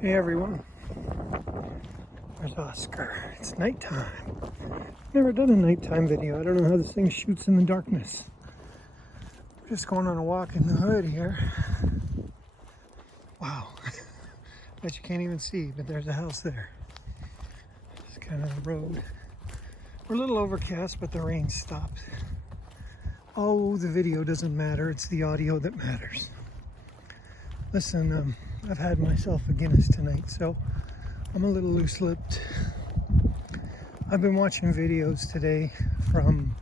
Hey everyone, there's Oscar. It's nighttime. Never done a nighttime video. I don't know how this thing shoots in the darkness. We're just going on a walk in the hood here. Wow. Bet you can't even see, but there's a house there. It's kind of the road. We're a little overcast, but the rain stopped. Oh, the video doesn't matter. It's the audio that matters. Listen, I've had myself a Guinness tonight, so I'm a little loose-lipped. I've been watching videos today from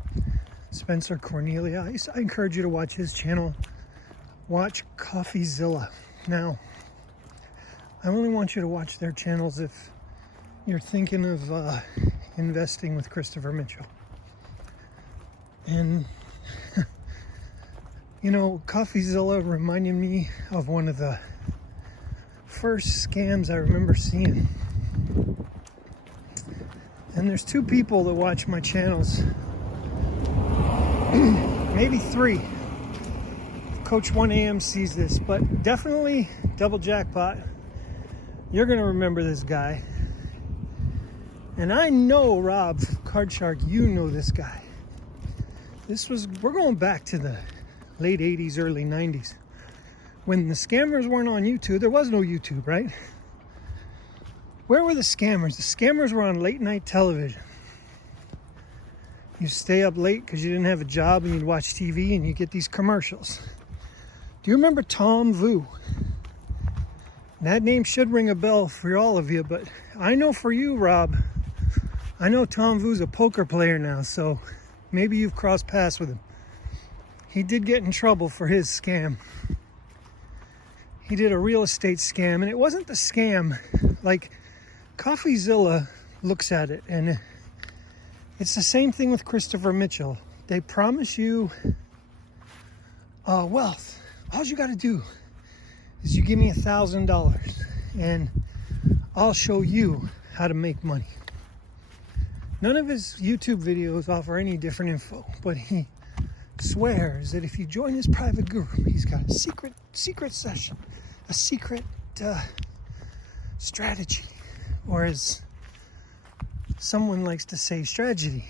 Spencer Cornelia. I encourage you to watch his channel. Watch CoffeeZilla. Now, I only want you to watch their channels if you're thinking of investing with Christopher Mitchell. And you know, CoffeeZilla reminded me of one of the first scams I remember seeing. And there's two people that watch my channels, maybe three. Coach 1AM sees this, but definitely Double Jackpot. You're gonna remember this guy. And I know, Rob, Card Shark, you know this guy. We're going back to the late 80s, early 90s. When the scammers weren't on YouTube, there was no YouTube, right? Where were the scammers? The scammers were on late night television. You stay up late because you didn't have a job and you'd watch TV and you get these commercials. Do you remember Tom Vu? That name should ring a bell for all of you, but I know for you, Rob, I know Tom Vu's a poker player now, so maybe you've crossed paths with him. He did get in trouble for his scam. He did a real estate scam, and it wasn't the scam. Like, CoffeeZilla looks at it, and it's the same thing with Christopher Mitchell. They promise you wealth. All you got to do is you give me $1,000, and I'll show you how to make money. None of his YouTube videos offer any different info, but he swears that if you join his private group, he's got a secret session, a secret strategy, or as someone likes to say, strategy.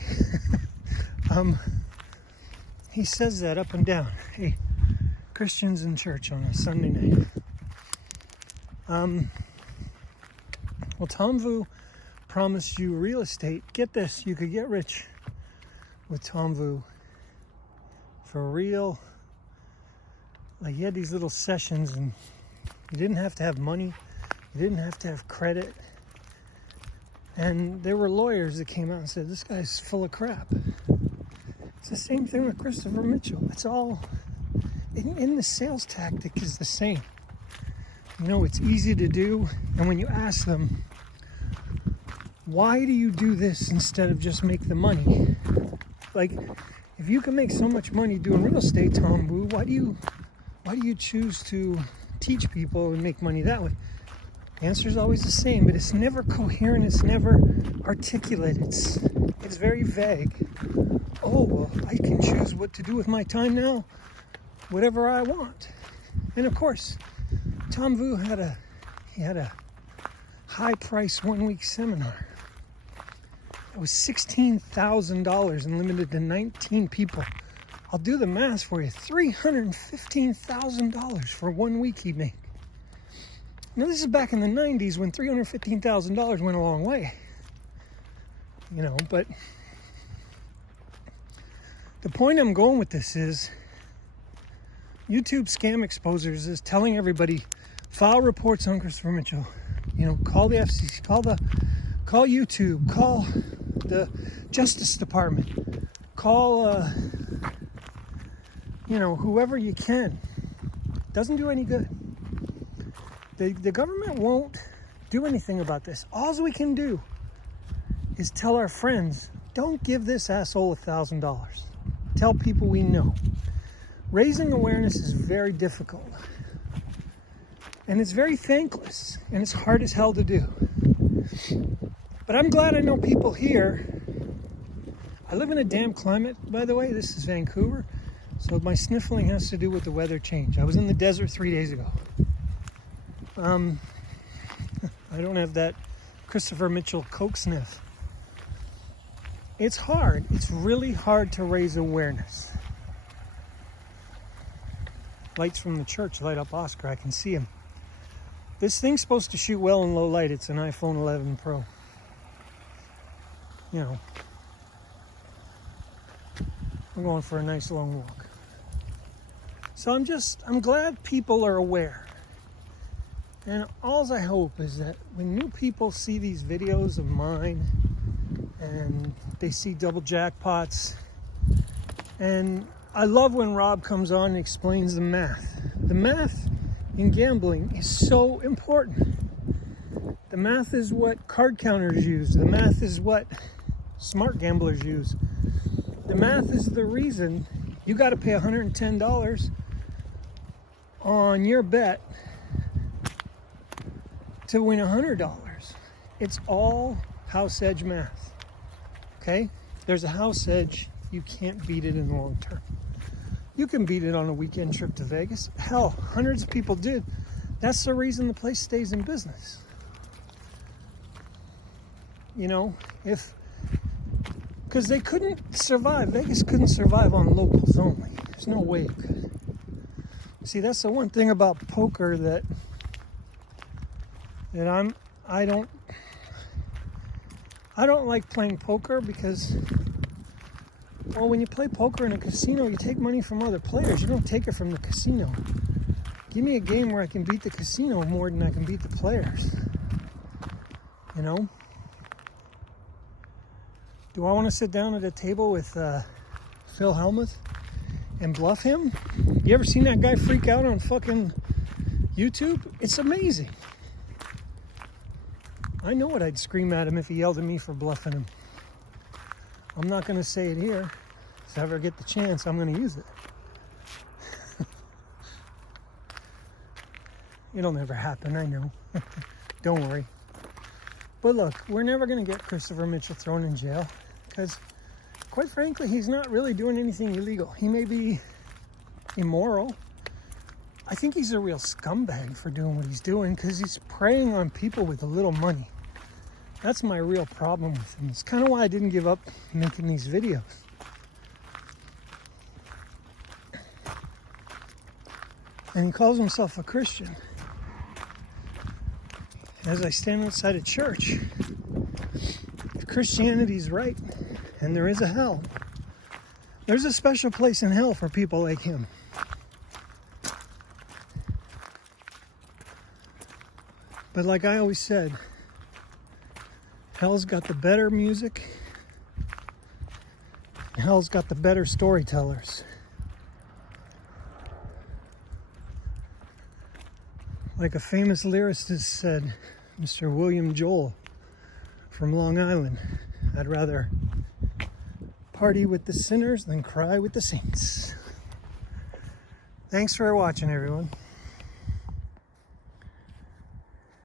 He says that up and down. Hey, Christians in church on a Sunday night. Well, Tom Vu promised you real estate. Get this, you could get rich with Tom Vu. For real. Like, he had these little sessions and you didn't have to have money, you didn't have to have credit, and there were lawyers that came out and said this guy's full of crap. It's the same thing with Christopher Mitchell. It's all in the sales tactic is the same. You know, it's easy to do, and when you ask them, why do you do this instead of just make the money? Like, if you can make so much money doing real estate, Tom Vu, why do you choose to teach people and make money that way? The answer is always the same, but it's never coherent, it's never articulate, it's very vague. Oh, well, I can choose what to do with my time now, whatever I want. And of course, Tom Vu had a high price 1 week seminar. It was $16,000 and limited to 19 people. I'll do the math for you. $315,000 for 1 week he'd make. Now, this is back in the 90s when $315,000 went a long way. You know, but the point I'm going with this is YouTube Scam Exposers is telling everybody, file reports on Christopher Mitchell. You know, call the FCC, call YouTube, call the Justice Department, call, you know, whoever you can. Doesn't do any good. The government won't do anything about this. All we can do is tell our friends, don't give this asshole $1,000. Tell people we know. Raising awareness is very difficult. And it's very thankless. And it's hard as hell to do. But I'm glad I know people here. I live in a damp climate, by the way. This is Vancouver. So my sniffling has to do with the weather change. I was in the desert 3 days ago. And I don't have that Christopher Mitchell Coke sniff. It's hard. It's really hard to raise awareness. Lights from the church light up Oscar. I can see him. This thing's supposed to shoot well in low light. It's an iPhone 11 Pro. You know, I'm going for a nice long walk. So I'm glad people are aware. And all I hope is that when new people see these videos of mine and they see double jackpots, and I love when Rob comes on and explains the math. The math in gambling is so important. The math is what card counters use. The math is what smart gamblers use. The math is the reason you got to pay $110 on your bet to win $100. It's all house edge math. Okay? There's a house edge. You can't beat it in the long term. You can beat it on a weekend trip to Vegas. Hell, hundreds of people did. That's the reason the place stays in business. You know, because they couldn't survive. Vegas couldn't survive on locals only. There's no way it could. See, that's the one thing about poker that I don't like playing poker because, well, when you play poker in a casino, you take money from other players. You don't take it from the casino. Give me a game where I can beat the casino more than I can beat the players. You know? Do I want to sit down at a table with Phil Hellmuth and bluff him? You ever seen that guy freak out on fucking YouTube? It's amazing. I know what I'd scream at him if he yelled at me for bluffing him. I'm not going to say it here. If I ever get the chance, I'm going to use it. It'll never happen, I know. Don't worry. But look, we're never going to get Christopher Mitchell thrown in jail because, quite frankly, he's not really doing anything illegal. He may be immoral. I think he's a real scumbag for doing what he's doing because he's preying on people with a little money. That's my real problem with him. It's kind of why I didn't give up making these videos. And he calls himself a Christian. As I stand outside a church, if Christianity's right, and there is a hell, there's a special place in hell for people like him. But like I always said, hell's got the better music, hell's got the better storytellers. Like a famous lyricist said, Mr. William Joel from Long Island, I'd rather party with the sinners than cry with the saints. Thanks for watching, everyone.